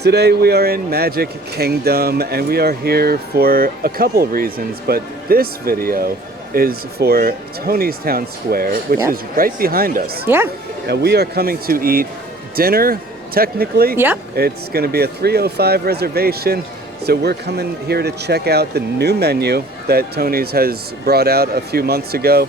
Today we are in Magic Kingdom and we are here for a couple of reasons, but this video is for Tony's Town Square, which is right behind us. Yeah. Now we are coming to eat dinner, technically. Yep. It's going to be a 3:05 reservation, so we're coming here to check out the new menu that Tony's has brought out a few months ago.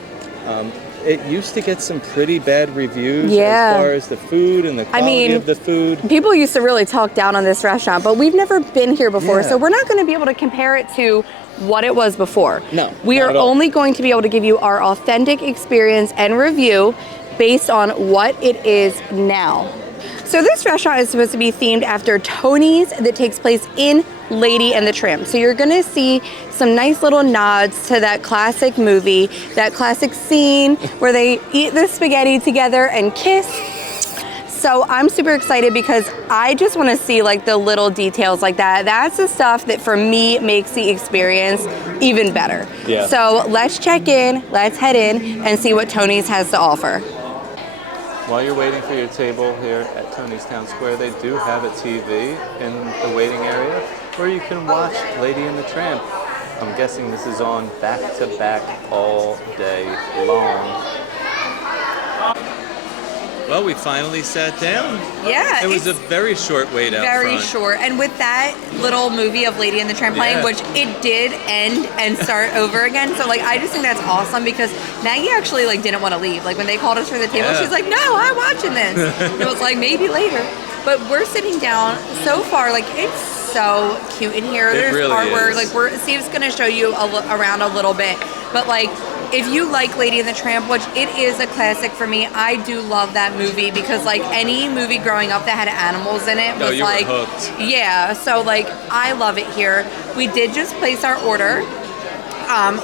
It used to get some pretty bad reviews as far as the food and the quality of the food. People used to really talk down on this restaurant, but we've never been here before, so we're not going to be able to compare it to what it was before. No, we are only going to be able to give you our authentic experience and review based on what it is now. So this restaurant is supposed to be themed after Tony's that takes place in Lady and the Tramp. So you're gonna see some nice little nods to that classic movie, that classic scene where they eat the spaghetti together and kiss. So I'm super excited because I just wanna see like the little details like that. That's the stuff that for me makes the experience even better. Yeah. So let's check in, let's head in and see what Tony's has to offer. While you're waiting for your table here at Tony's Town Square, they do have a TV in the waiting area where you can watch Lady and the Tramp. I'm guessing this is on back to back all day long. Well, we finally sat down. Yeah. It was a very short wait out Very front. short. And with that little movie of Lady and the Tramp playing, which it did end and start over again. So like, I just think that's awesome because Maggie actually like didn't want to leave. Like when they called us for the table, she's like, no, I'm watching this. It was like, maybe later. But we're sitting down so far, like it's so cute in here. There's really artwork. is. Like Steve's going to show you around a little bit. But like, if you like Lady and the Tramp, which it is a classic for me, I do love that movie because like any movie growing up that had animals in it was like, hooked. Yeah, so like I love it here. We did just place our order.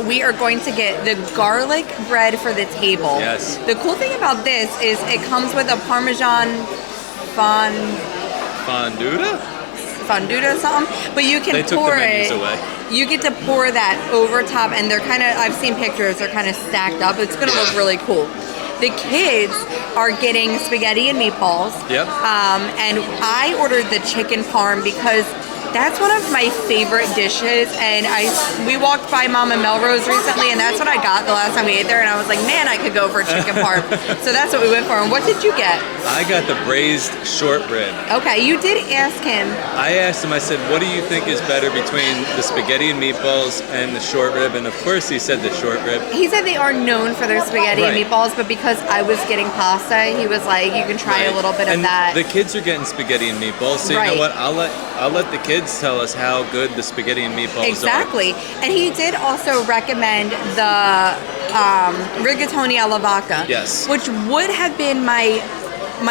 We are going to get the garlic bread for the table. Yes. The cool thing about this is it comes with a Parmesan fonduta something, but you can pour it. Away. You get to pour that over top, and they're kind of, I've seen pictures, they're kind of stacked up. It's going to look really cool. The kids are getting spaghetti and meatballs. Yep. And I ordered the chicken parm because that's one of my favorite dishes, and we walked by Mom and Melrose recently, and that's what I got the last time we ate there, and I was like, man, I could go for chicken parm. So that's what we went for. And what did you get? I got the braised short rib. Okay, you did ask him. I asked him, I said, what do you think is better between the spaghetti and meatballs and the short rib? And of course he said the short rib. He said they are known for their spaghetti and meatballs, but because I was getting pasta, he was like, you can try a little bit of that. The kids are getting spaghetti and meatballs, so you know what? I'll let the kids tell us how good the spaghetti and meatballs are. Exactly. And he did also recommend the rigatoni alla vodka. Yes. Which would have been my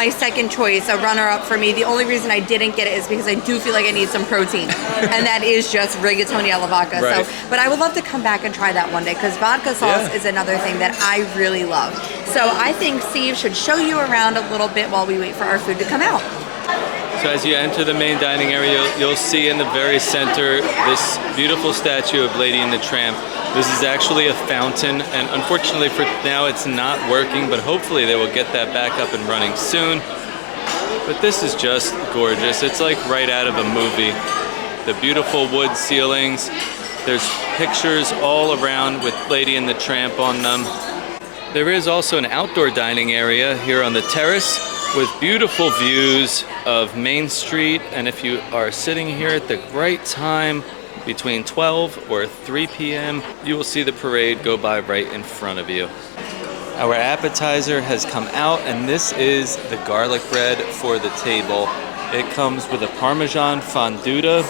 second choice, a runner-up for me. The only reason I didn't get it is because I do feel like I need some protein, and that is just rigatoni alla vodka. Right. So, but I would love to come back and try that one day because vodka sauce is another thing that I really love. So I think Steve should show you around a little bit while we wait for our food to come out. So as you enter the main dining area, you'll see in the very center this beautiful statue of Lady and the Tramp. This is actually a fountain, and unfortunately for now it's not working, but hopefully they will get that back up and running soon. But this is just gorgeous. It's like right out of a movie. The beautiful wood ceilings. There's pictures all around with Lady and the Tramp on them. There is also an outdoor dining area here on the terrace with beautiful views of Main Street, and if you are sitting here at the right time between 12 or 3 p.m., you will see the parade go by right in front of you. Our appetizer has come out, and this is the garlic bread for the table. It comes with a Parmesan fonduta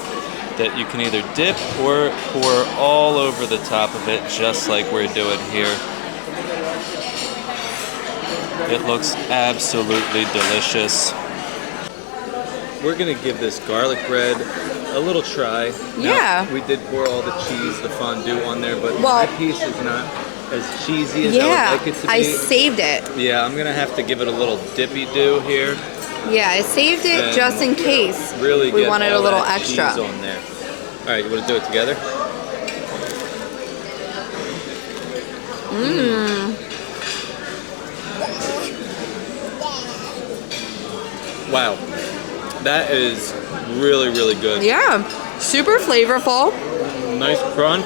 that you can either dip or pour all over the top of it, just like we're doing here. It looks absolutely delicious. We're gonna give this garlic bread a little try. Yeah. Now, we did pour all the cheese, the fondue on there, but my piece is not as cheesy as I would like it to be. I saved it. Yeah, I'm gonna have to give it a little dippy-do here. Yeah, I saved it just in case really we wanted a little extra. Cheese on there. All right, you wanna do it together? Wow. That is really, really good. Yeah, super flavorful. Nice crunch.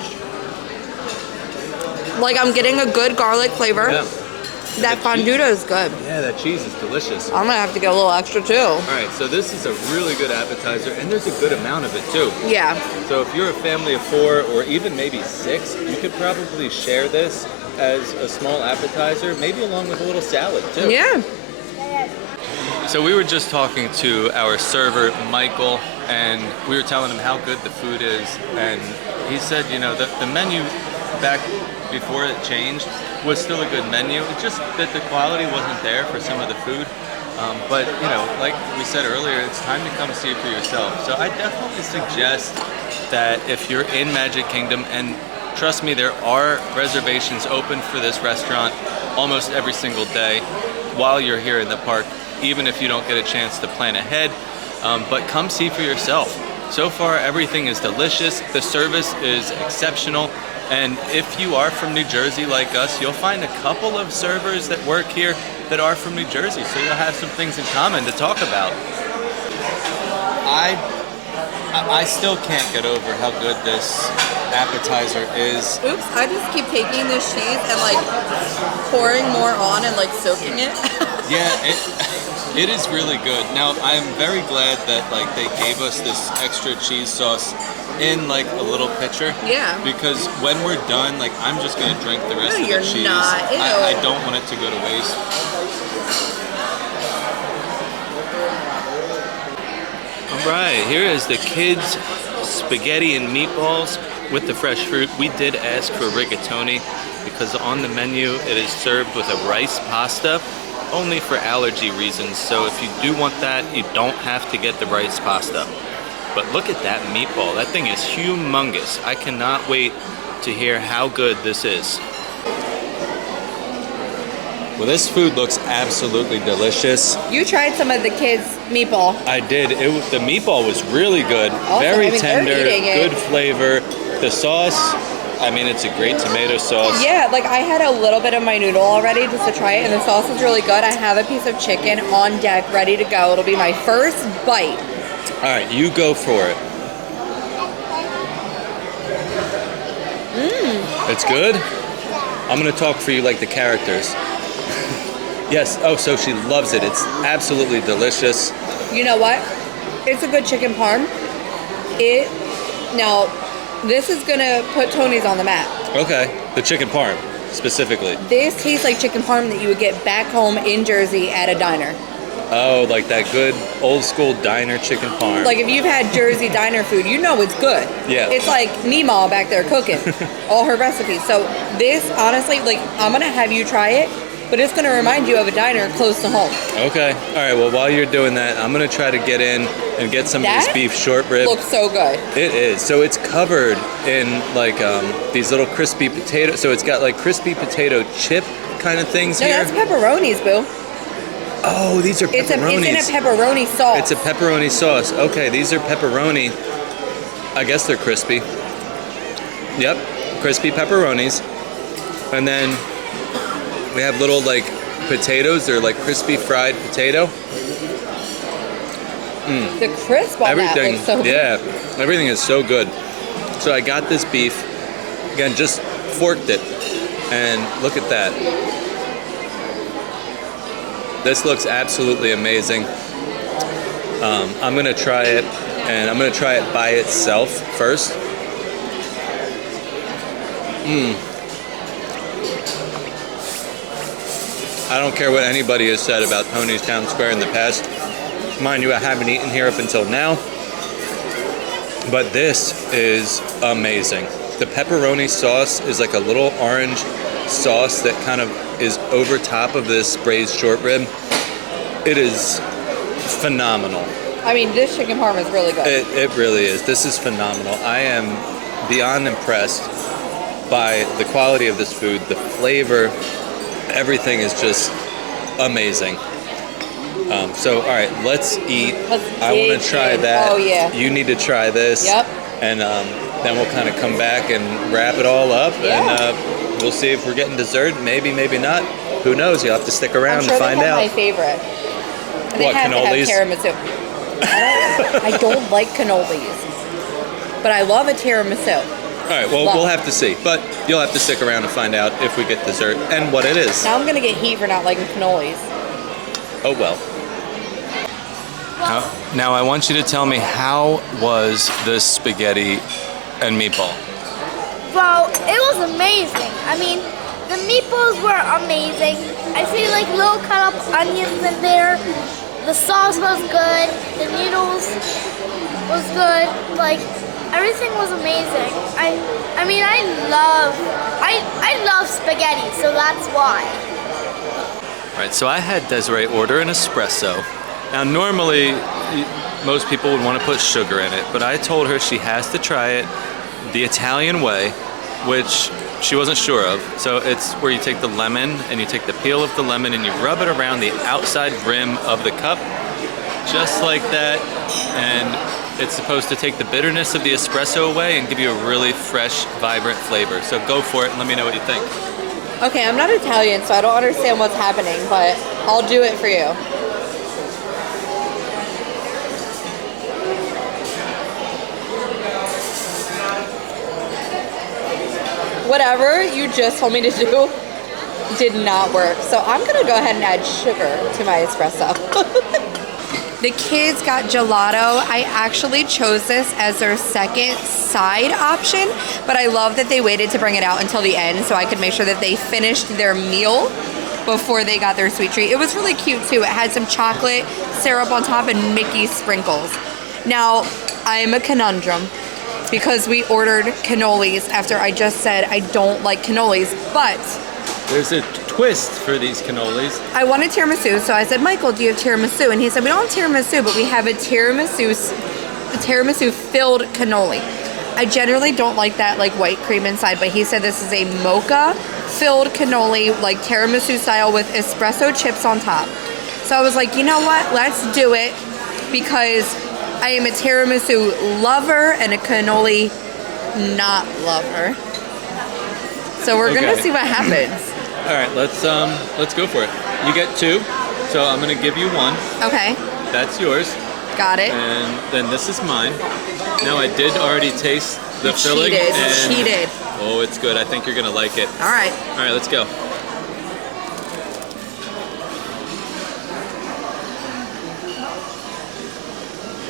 Like I'm getting a good garlic flavor. Yeah. That fondue is good. Yeah, that cheese is delicious. I'm gonna have to get a little extra too. All right, so this is a really good appetizer, and there's a good amount of it too. Yeah. So if you're a family of 4 or even maybe 6, you could probably share this as a small appetizer, maybe along with a little salad too. Yeah. So we were just talking to our server, Michael, and we were telling him how good the food is, and he said, you know, the menu back before it changed was still a good menu. It's just that the quality wasn't there for some of the food. But, you know, like we said earlier, it's time to come see it for yourself. So I definitely suggest that if you're in Magic Kingdom, and trust me, there are reservations open for this restaurant almost every single day while you're here in the park, even if you don't get a chance to plan ahead. But come see for yourself. So far, everything is delicious. The service is exceptional. And if you are from New Jersey like us, you'll find a couple of servers that work here that are from New Jersey. So you'll have some things in common to talk about. I still can't get over how good this appetizer is. Oops, I just keep taking this cheese and like pouring more on and like soaking it. Yeah, it is really good. Now, I'm very glad that like they gave us this extra cheese sauce in like a little pitcher. Yeah. Because when we're done, like I'm just gonna drink the rest No, of the you're cheese. not. Ew. I don't want it to go to waste. All right, here is the kids' spaghetti and meatballs with the fresh fruit. We did ask for rigatoni because on the menu it is served with a rice pasta, only for allergy reasons. So if you do want that, you don't have to get the rice pasta. But look at that meatball. That thing is humongous. I cannot wait to hear how good this is. Well, this food looks absolutely delicious. You tried some of the kids' meatball. I did. The meatball was really good. Very tender, good flavor. The sauce, I mean, it's a great tomato sauce. Yeah, like I had a little bit of my noodle already just to try it, and the sauce is really good. I have a piece of chicken on deck ready to go. It'll be my first bite. All right, you go for it. It's good? I'm gonna talk for you like the characters. Yes, oh, so she loves it. It's absolutely delicious. You know what? It's a good chicken parm. Now, this is gonna put Tony's on the map. Okay, the chicken parm, specifically. This tastes like chicken parm that you would get back home in Jersey at a diner. Oh, like that good old school diner chicken parm. Like if you've had Jersey diner food, you know it's good. Yeah. It's like Meemaw back there cooking all her recipes. So this, honestly, like I'm gonna have you try it, but it's gonna remind you of a diner close to home. Okay. All right. Well, while you're doing that, I'm gonna try to get in and get some of this beef short rib. Looks so good. It is. So it's covered in like these little crispy potatoes. So it's got like crispy potato chip kind of things No, here. that's pepperonis, boo. Oh, these are pepperonis. It's in a pepperoni sauce. It's a pepperoni sauce. Okay, these are pepperoni. I guess they're crispy. Yep, crispy pepperonis. And then we have little like potatoes. They're like crispy fried potato. The crisp on Everything, that looks so good. yeah, everything is so good. So I got this beef. Again, just forked it. And look at that. This looks absolutely amazing. I'm gonna try it, and I'm gonna try it by itself first. I don't care what anybody has said about Tony's Town Square in the past. Mind you, I haven't eaten here up until now, but this is amazing. The pepperoni sauce is like a little orange sauce that kind of is over top of this braised short rib. It is phenomenal. I mean, this chicken parm is really good. It really is. This is phenomenal. I am beyond impressed by the quality of this food, the flavor, everything is just amazing. So, all right, let's eat. I want to try that. Oh, yeah. You need to try this. Yep. And then we'll kind of come back and wrap it all up. Yeah. And we'll see if we're getting dessert. Maybe, maybe not. Who knows? You'll have to stick around I'm sure to find they have out. my favorite. And What, they have cannolis? to have tiramisu. I don't like cannolis, but I love a tiramisu. All right, well, we'll have to see. But you'll have to stick around to find out if we get dessert and what it is. Now I'm going to get heat for not liking cannolis. Oh, well. Now I want you to tell me, how was the spaghetti and meatball? Well, it was amazing. I mean, the meatballs were amazing. I see like little cut up onions in there. The sauce was good. The noodles was good. Like, everything was amazing. I love spaghetti, so that's why. All right, so I had Desiree order an espresso. Now, normally, most people would want to put sugar in it, but I told her she has to try it the Italian way, which she wasn't sure of. So it's where you take the lemon and you take the peel of the lemon and you rub it around the outside rim of the cup, just like that. And it's supposed to take the bitterness of the espresso away and give you a really fresh, vibrant flavor. So go for it and let me know what you think. Okay, I'm not Italian, so I don't understand what's happening, but I'll do it for you. Whatever you just told me to do did not work. So I'm gonna go ahead and add sugar to my espresso. The kids got gelato. I actually chose this as their second side option, but I love that they waited to bring it out until the end so I could make sure that they finished their meal before they got their sweet treat. It was really cute too. It had some chocolate syrup on top and Mickey sprinkles. Now, I'm a conundrum because we ordered cannolis after I just said I don't like cannolis, but There's a twist for these cannolis. I wanted tiramisu, so I said, Michael, do you have tiramisu? And he said, we don't have tiramisu, but we have a tiramisu filled cannoli. I generally don't like that like white cream inside, but he said this is a mocha filled cannoli, like tiramisu style with espresso chips on top. So I was like, you know what? Let's do it because I am a tiramisu lover and a cannoli not lover. So we're gonna see what happens. All right, let's go for it. You get two, so I'm gonna give you one. Okay. That's yours. Got it. And then this is mine. Now I did already taste the filling. Cheated. Oh, it's good. I think you're gonna like it. All right. All right, let's go.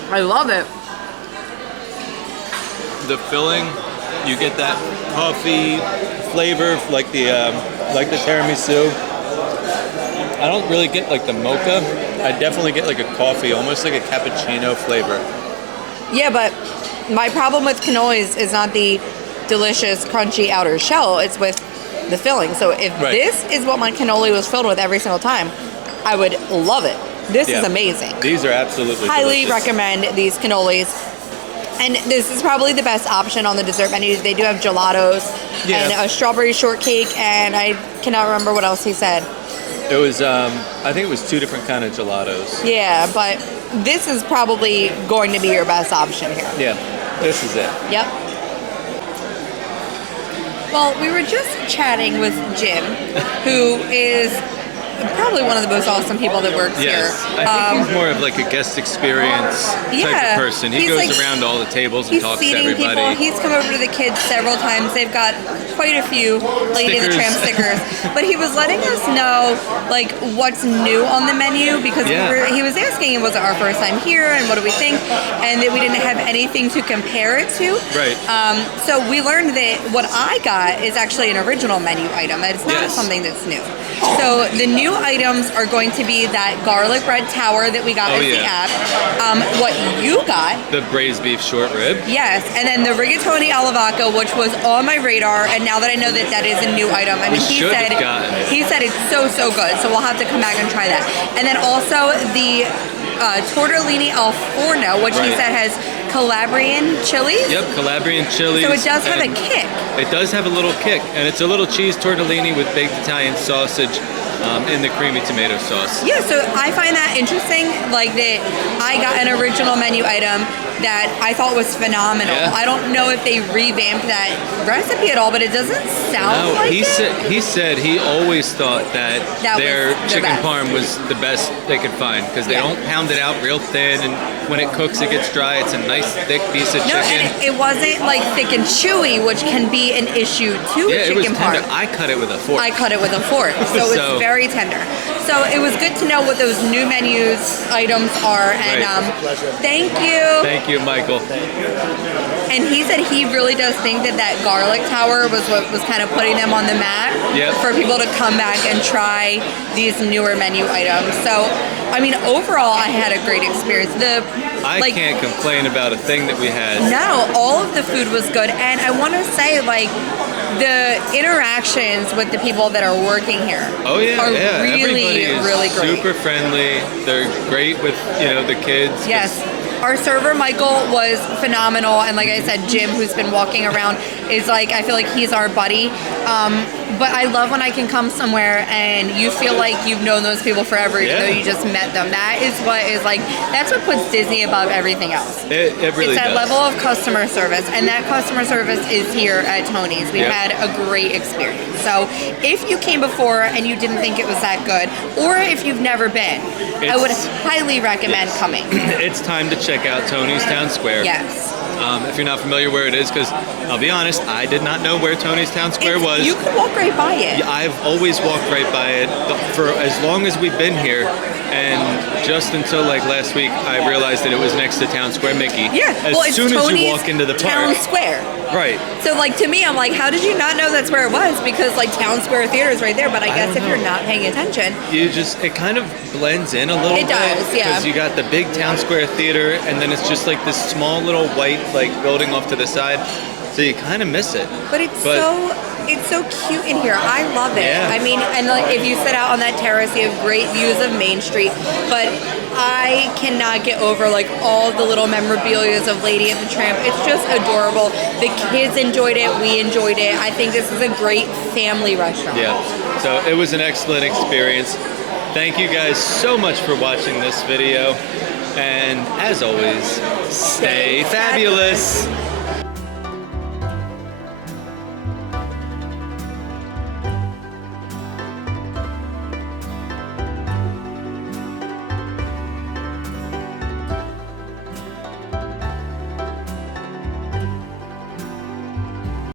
I love it. The filling, you get that coffee flavor, like the tiramisu. I don't really get like the mocha. I definitely get like a coffee, almost like a cappuccino flavor. Yeah, but my problem with cannolis is not the delicious, crunchy outer shell. It's with the filling. So if this is what my cannoli was filled with every single time, I would love it. This is amazing. These are absolutely highly delicious. recommend these cannolis. And this is probably the best option on the dessert menu. They do have gelatos and a strawberry shortcake, and I cannot remember what else he said. It was, I think it was 2 different kind of gelatos. Yeah, but this is probably going to be your best option here. Yeah, this is it. Yep. Well, we were just chatting with Jim, who is probably one of the most awesome people that works here. I think he's more of like a guest experience type of person. He goes around all the tables and talks to everybody. People. He's come over to the kids several times. They've got quite a few Lady of the Tramp stickers. But he was letting us know like what's new on the menu because he was asking, was it our first time here and what do we think? And that we didn't have anything to compare it to. Right. So we learned that what I got is actually an original menu item. It's not something that's new. So the new items are going to be that garlic bread tower that we got as the app. What you got. The braised beef short rib. Yes, and then the rigatoni alla vodka, which was on my radar, and now that I know that that is a new item, I mean, he said it's so good, so we'll have to come back and try that. And then also the tortellini al forno, which he said has Calabrian chilies. Yep, Calabrian chilies. So it does have a kick. It does have a little kick, and it's a little cheese tortellini with baked Italian sausage in the creamy tomato sauce. Yeah, so I find that interesting, like that I got an original menu item that I thought was phenomenal. Yeah. I don't know if they revamped that recipe at all, but it doesn't sound like it. He said he always thought that their chicken parm was the best they could find because they don't pound it out real thin and when it cooks, it gets dry. It's a nice thick piece of No, chicken. and it wasn't like thick and chewy, which can be an issue too with It was chicken tender. parm. I cut it with a fork. I cut it with a fork, so it's very tender. So it was good to know what those new menus items are, and Right. thank you. Thank you, Michael. And he said he really does think that that garlic tower was what was kind of putting them on the map for people to come back and try these newer menu items. So, I mean, overall, I had a great experience. I can't complain about a thing that we had. No, all of the food was good, and I want to say, like, the interactions with the people that are working here are really, Everybody is really great. Super friendly. They're great with the kids. Yes. Our server, Michael, was phenomenal. And like I said, Jim, who's been walking around, is like, I feel like he's our buddy. But I love when I can come somewhere and you feel like you've known those people forever, even though you just met them. That is what is like, that's what puts Disney above everything else. It really It's that does. level of customer service. And that customer service is here at Tony's. We've had a great experience. So if you came before and you didn't think it was that good, or if you've never been, I would highly recommend coming. It's time to check out Tony's Town Square. Yes. If you're not familiar where it is, because I'll be honest, I did not know where Tony's Town Square was. You could walk right by it. I've always walked right by it for as long as we've been here, and just until like last week, I realized that it was next to Town Square Mickey. Yeah, As soon as you walk into the Town park. Square. Right. So like to me, I'm like, how did you not know that's where it was? Because like Town Square Theater is right there, but I guess if you're not paying attention, it kind of blends in a little bit. It does, yeah. Because you got the big Town Square Theater, and then it's just like this small little white like building off to the side, so you kind of miss it. But it's so cute in here. I love it. Yeah. I mean, and like if you sit out on that terrace, you have great views of Main Street. But I cannot get over like all the little memorabilia of Lady and the Tramp. It's just adorable. The kids enjoyed it. We enjoyed it. I think this is a great family restaurant. Yeah. So it was an excellent experience. Thank you guys so much for watching this video. And as always, stay fabulous.